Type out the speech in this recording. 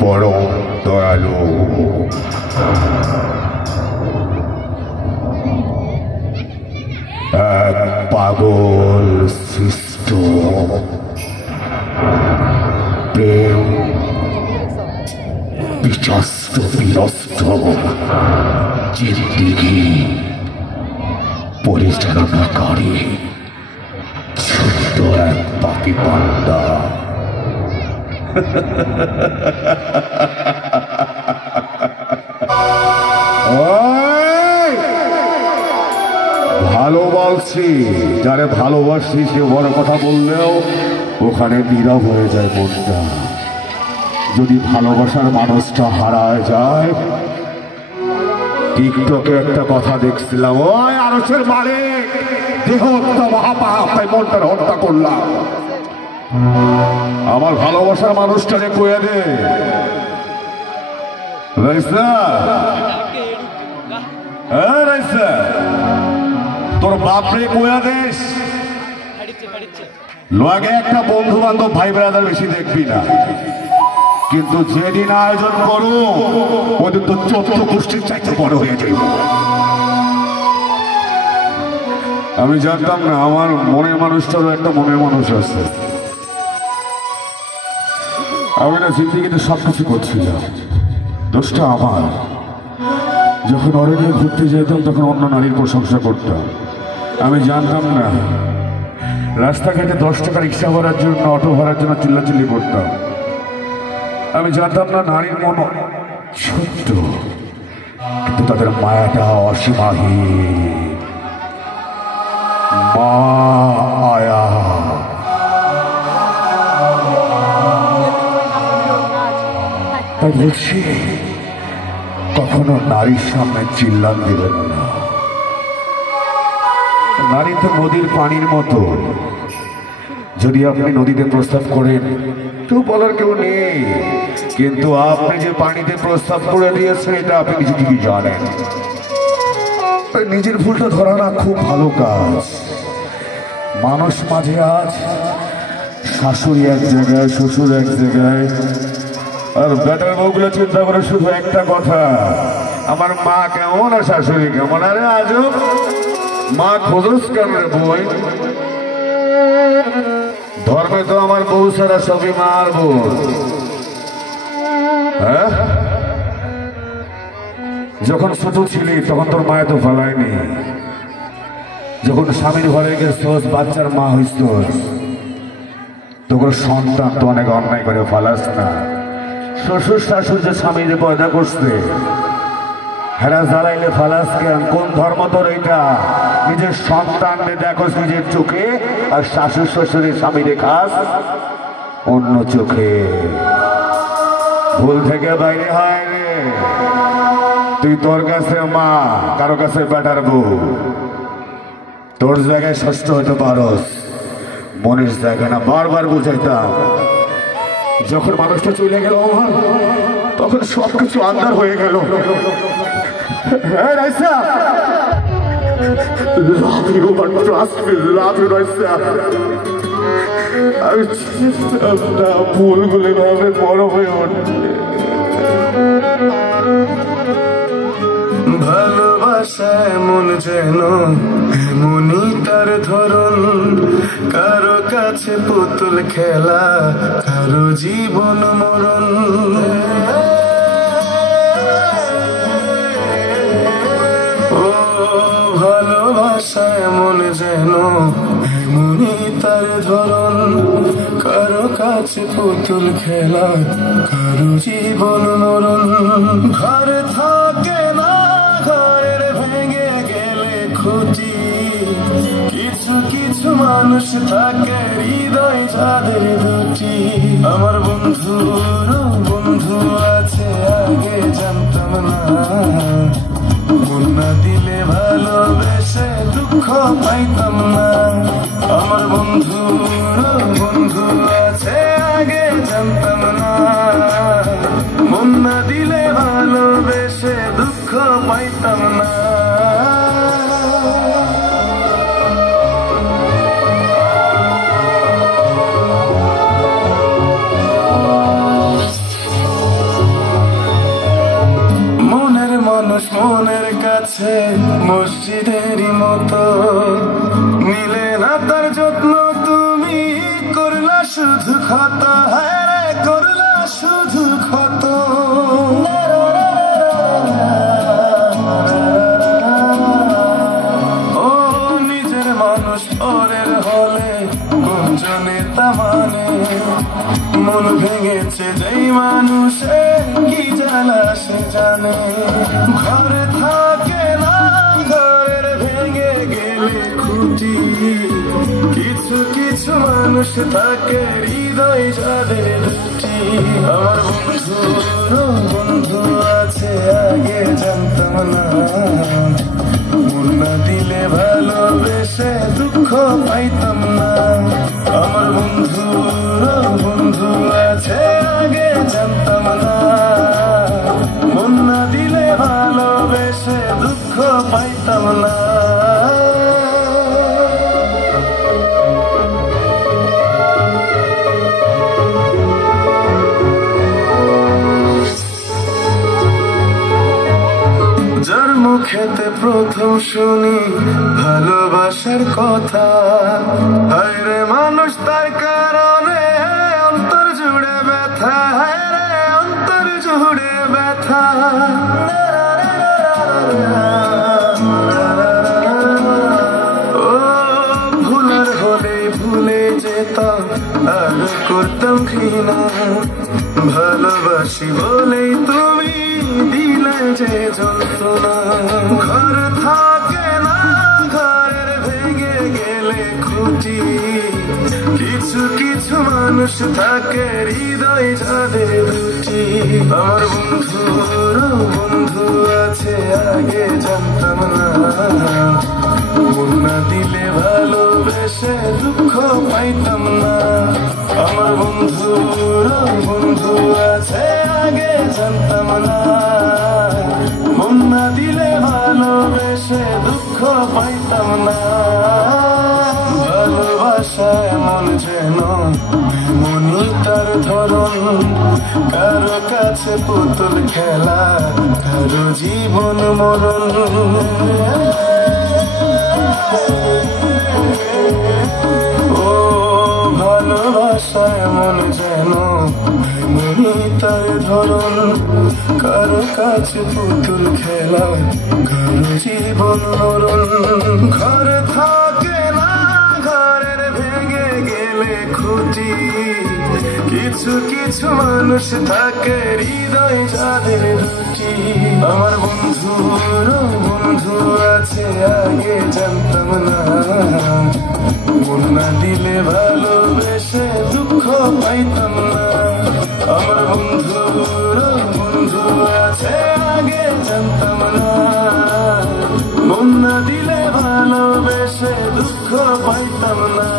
পরম দয়ালু এক পাগল সৃষ্ট প্রেম বিচস্ত বিরস্ত জিন্দেগি পরিচালনাকারী ছোট্ট এক পাখি পান্ডা। ভালোবাসি, যারে ভালোবাসি সে বড় কথা বললেও ওখানে নীরব হয়ে যায় মনটা। যদি ভালোবাসার মানুষটা হারায় যায়, টিকটকে একটা কথা দেখছিলাম, ওই আরশের মালিক দেহ হত্যা মহাপাপ, তাই মনটার হত্যা করলাম। আমার ভালোবাসার মানুষটারে কয়ে দে রাইসা, রাইসা তোর বাপরে কয়া দেশ লোয়াগে একটা বন্ধু বান্ধব ভাই ব্রাদার বেশি দেখবি না, কিন্তু যেদিন আয়োজন করো ওদের তো 14 গোষ্ঠীর চাইতে বড় হয়ে যাইব। আমি জানতাম না আমার মনের মানুষটারও একটা মনের মানুষ আছে। আমি না জিন্দিগিতে সবকিছু করছিলাম, দোষটা আমার। যখন ওরে নিয়ে ঘুরতে যেতাম তখন অন্য নারীর প্রশংসা করতাম। আমি জানতাম না রাস্তাঘাটে 10 টাকা রিক্সা ভাড়ার জন্য, অটো ভাড়ার জন্য চিল্লাচিল্লি করতাম। আমি জানতাম না নারীর মন ছোট্ট, কিন্তু তাদের মায়াটা অসীমাহীন। মায়া তাই বলছি, কখনো নারীর সামনে চিল্লান দিবেন না। নারী তো নদীর পানির মতো, যদি আপনি নদীতে প্রস্তাব করেন তো বলার কেউ নেই, কিন্তু আপনি যে পানিতে প্রস্তাব করে দিয়েছেন এটা আপনি কিছু কি জানেন। নিজের ভুলটা ধরা না খুব ভালো কাজ। মানুষ মাঝে আজ শাশুড়ি এক জায়গায়, শ্বশুর এক জায়গায়, আর বেটার বউগুলো চিন্তা করে শুধু একটা কথা, আমার মা কেমন আর শাশুড়ি কেমন। আরে আজও মা খোঁজস কেমন বই, ধর্মে তো আমার বউ সারা সবই মা আর বউ। হ্যাঁ, যখন ছোট ছিলি তখন তোর মায়ে তো ফেলায়নি, যখন স্বামীর ঘরে গেছোস বাচ্চার মা হইছোস, তোর সন্তান তো অনেক অন্যায় করে ফেলাস না। শ্বশুর শাশুর যে স্বামীর পয়দা করছে হেরা জ্বালাইলে ফালাস কেন? কোন ধর্ম তোর এইটা? নিজের সন্তানকে দেখো নিজের চোখে, আর শাশুর শ্বশুরের স্বামী দেখাস অন্য চোখে। ভুল থেকে বাইরে হয় রে। তুই তোর কাছে মা, কারো কাছে বেটার বউ। তোর জায়গায় ষষ্ঠ হইতে পারস, মনের জায়গা না। বারবার বুঝাইতাম, যখন মানুষটা চলে গেল আমার, তখন সবকিছু আন্ধার হয়ে গেল। ভুলগুলি ভাবে বড় হয়ে ওঠে। ভালোবাসা এমন যেন এমনই তার ধরন, কারো কাছে পুতুল খেলা, কারো জীবন মরণ। ও ভালোবাসা এমন যেন এমনই তার ধরন, কারো কাছে পুতুল খেলা, কারো জীবন মরণ। ঘর থাকে না, ঘরের ভেঙে গেলে খুঁটি, কিছু কিছু মানুষ থাকে হৃদয় যাদের দুটি। আমার বন্ধুর বন্ধু আছে, আগে জানতাম না, মন না দিলে না দিলে ভালোবেসে দুঃখ পাইতাম না। মনের মানুষ মনের কাছে মসজিদেরই মতো, মিলে না তার যত্ন তুমি করলা শুধু ক্ষত, হ্যাঁ রে করলা শুধু ক্ষত। ও নিজের মানুষ পরের হলে গুঞ্জনে তা মানে, মন ভেঙেছে যেই মানুষের কি জ্বালা সে জানে। ঘরে থাকে না ঘরের ভেঙে গেলে খুঁটি, কিছু কিছু মানুষ থাকে হৃদয় যাদের দুটি। আমার বন্ধু আছে আগে জানতাম না, মন না দিলে ভালোবেসে দুঃখ পাইতাম না। আমার বন্ধু আছে আগে জানতাম না, মন না দিলে ভালোবেসে দুঃখ পাইতাম না। যার মুখেতে প্রথম শুনি ভালোবাসার কথা, হায় রে মানুষ তার কারণে অন্তর জুড়ে ব্যথা, হায় রে অন্তর জুড়ে ব্যথা। ও ভুলার হলে ভুলে যেতাম আর করতাম ঘৃণা, ভালোবাসি বলেই তুমি দিলে যে যন্ত্রণা। ঘর থাকে না ঘরের ভেঙে গেলে খুঁটি, কিছু কিছু মানুষ থাকে হৃদয় যাদের দুটি। আমার বন্ধু আছে আগে জানতাম না, মন না দিলে ভালোবেসে দুঃখ পাইতাম না। আমার বন্ধু আছে আগে জানতাম না, মন না দিলে ভালোবেসে দুঃখ পাইতাম না। ভালোবাসা এমন যেন মনি তার ধরন, কারো কাছে পুতুল খেলা কারো জীবন মরণ। ও ভালোবাসা এমন যেন মনি তার ধরন, কারো কাছে পুতুল খেলা কারো জীবন মরণ। ঘর থাকে না ঘরের ভেঙে গেলে খুঁটি, কিছু কিছু মানুষ থাকে হৃদয় যাদের দুটি। আমার বন্ধু আছে আগে জানতাম না, মন না দিলে ভালোবেসে দুঃখ পাইতাম না। আমার বন্ধু আছে আগে জানতাম না, মন না দিলে ভালোবেসে দুঃখ পাইতাম না।